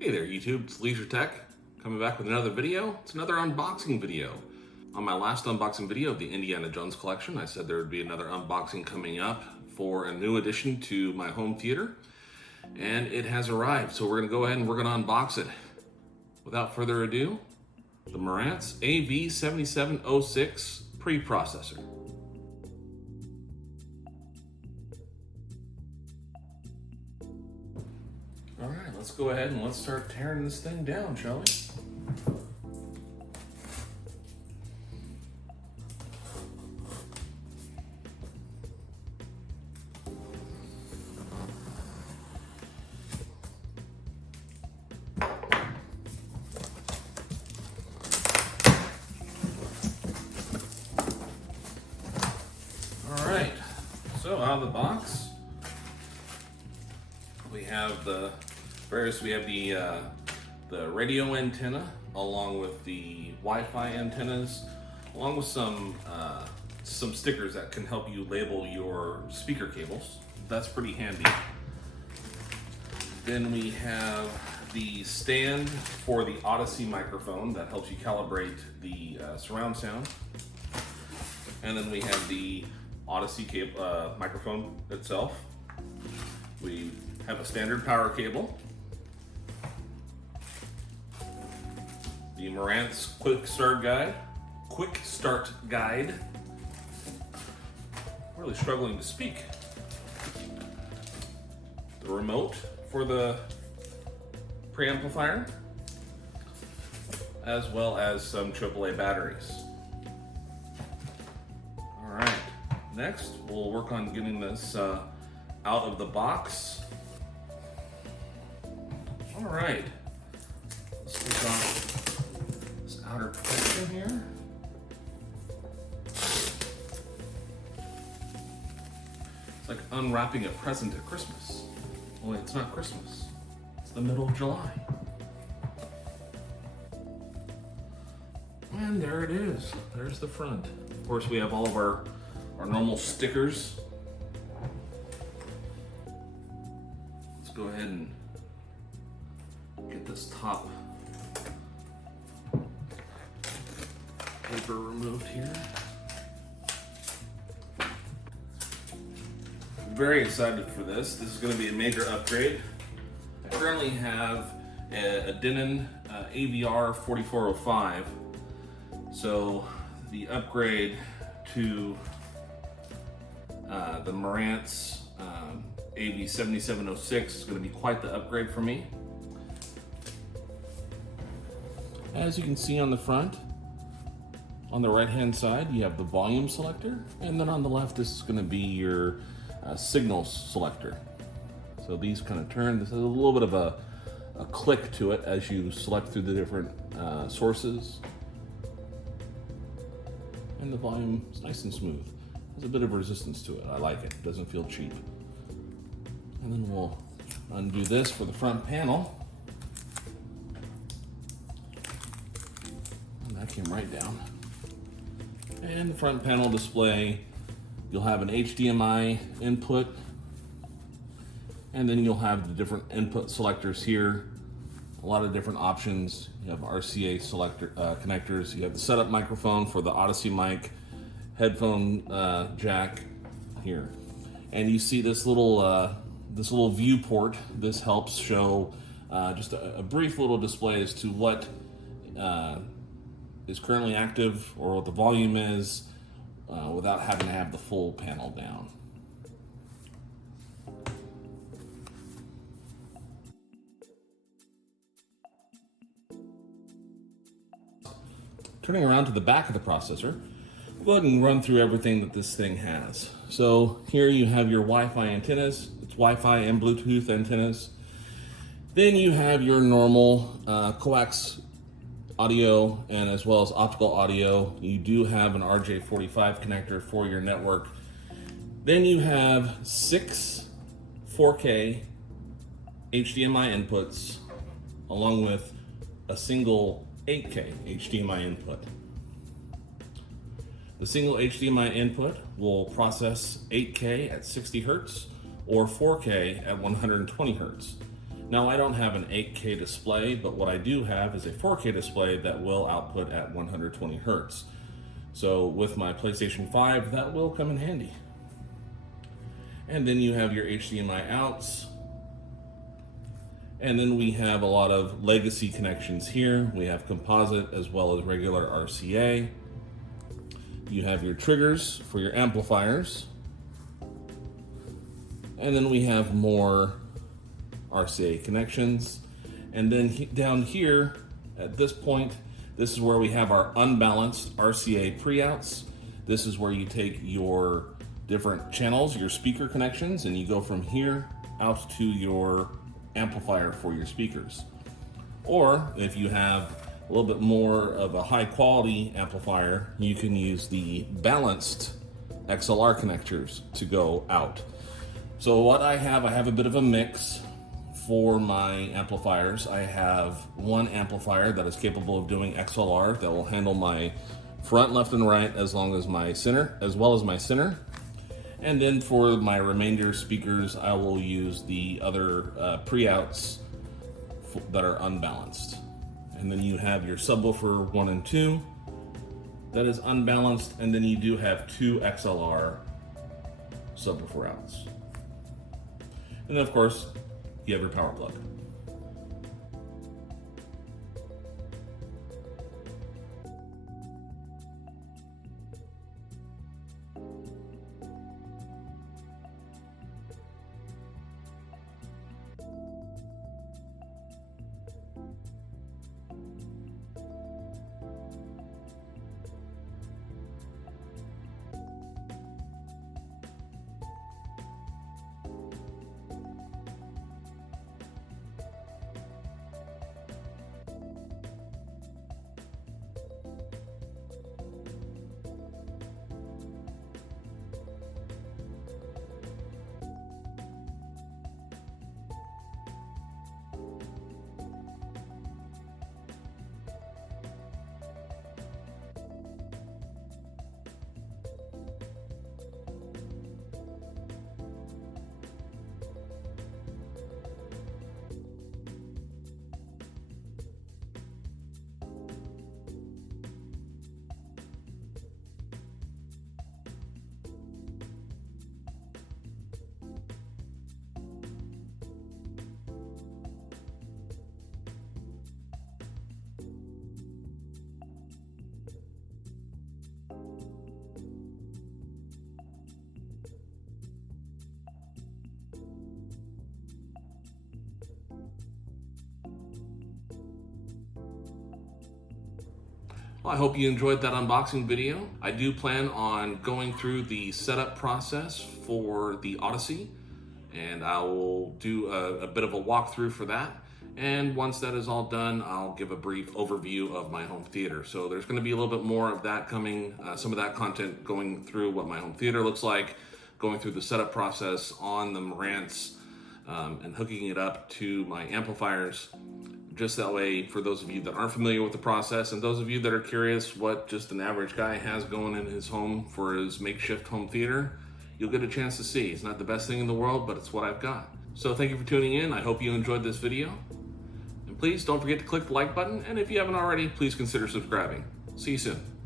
Hey there YouTube, it's Leisure Tech, coming back with another video. It's another unboxing video. On my last unboxing video of the Indiana Jones collection, I said there would be another unboxing coming up for a new addition to my home theater, and it has arrived. So we're gonna go ahead and we're gonna unbox it. Without further ado, the Marantz AV7706 preprocessor. All right, let's go ahead and let's start tearing this thing down, shall we? All right, so out of the box, we have the radio antenna, along with the Wi-Fi antennas, along with some stickers that can help you label your speaker cables. That's pretty handy. Then we have the stand for the Odyssey microphone that helps you calibrate the surround sound. And then we have the Odyssey microphone itself. We have a standard power cable. The Marantz Quick Start Guide. Really struggling to speak. The remote for the preamplifier, as well as some AAA batteries. All right, next we'll work on getting this out of the box. All right, let's take off this outer protection here. It's like unwrapping a present at Christmas. Only it's not Christmas, it's the middle of July. And there it is, there's the front. Of course, we have all of our normal stickers. Let's go ahead and get this top paper removed here. I'm very excited for this. This is going to be a major upgrade. I currently have a Denon AVR4405. So the upgrade to the Marantz AV7706 is going to be quite the upgrade for me. As you can see on the front, on the right hand side, you have the volume selector, and then on the left, this is going to be your signals selector. So these kind of turn. This has a little bit of a click to it as you select through the different sources. And the volume is nice and smooth. There's a bit of resistance to it. I like it. It doesn't feel cheap. And then we'll undo this for the front panel. And that came right down. And the front panel display, you'll have an HDMI input, and then you'll have the different input selectors here. A lot of different options. You have RCA selector connectors. You have the setup microphone for the Odyssey mic, headphone jack here, and you see this little viewport. This helps show just a brief little display as to what is currently active or what the volume is, without having to have the full panel down. Turning around to the back of the processor, go ahead and run through everything that this thing has. So here you have your Wi-Fi antennas. It's Wi-Fi and Bluetooth antennas. Then you have your normal coax audio and as well as optical audio. You do have an RJ45 connector for your network. Then you have 6 4K HDMI inputs along with a single 8K HDMI input. The single HDMI input will process 8K at 60 Hertz or 4K at 120 Hertz. Now, I don't have an 8K display, but what I do have is a 4K display that will output at 120 Hertz. So with my PlayStation 5, that will come in handy. And then you have your HDMI outs. And then we have a lot of legacy connections here. We have composite as well as regular RCA. You have your triggers for your amplifiers. And then we have more RCA connections. And then down here, at this point, this is where we have our unbalanced RCA pre-outs. This is where you take your different channels, your speaker connections, and you go from here out to your amplifier for your speakers. Or if you have a little bit more of a high quality amplifier, you can use the balanced XLR connectors to go out. So what I have a bit of a mix for my amplifiers. I have one amplifier that is capable of doing XLR that will handle my front, left, and right as well as my center. And then for my remainder speakers, I will use the other pre-outs that are unbalanced. And then you have your subwoofer 1 and 2 that is unbalanced, and then you do have 2 XLR subwoofer outs. And then of course, you have your power plug. Well, I hope you enjoyed that unboxing video. I do plan on going through the setup process for the Odyssey, and I will do a bit of a walkthrough for that. And once that is all done, I'll give a brief overview of my home theater. So there's going to be a little bit more of that coming, some of that content going through what my home theater looks like, going through the setup process on the Marantz, and hooking it up to my amplifiers. Just that way, for those of you that aren't familiar with the process, and those of you that are curious what just an average guy has going in his home for his makeshift home theater, you'll get a chance to see. It's not the best thing in the world, but it's what I've got. So thank you for tuning in. I hope you enjoyed this video. And please don't forget to click the like button. And if you haven't already, please consider subscribing. See you soon.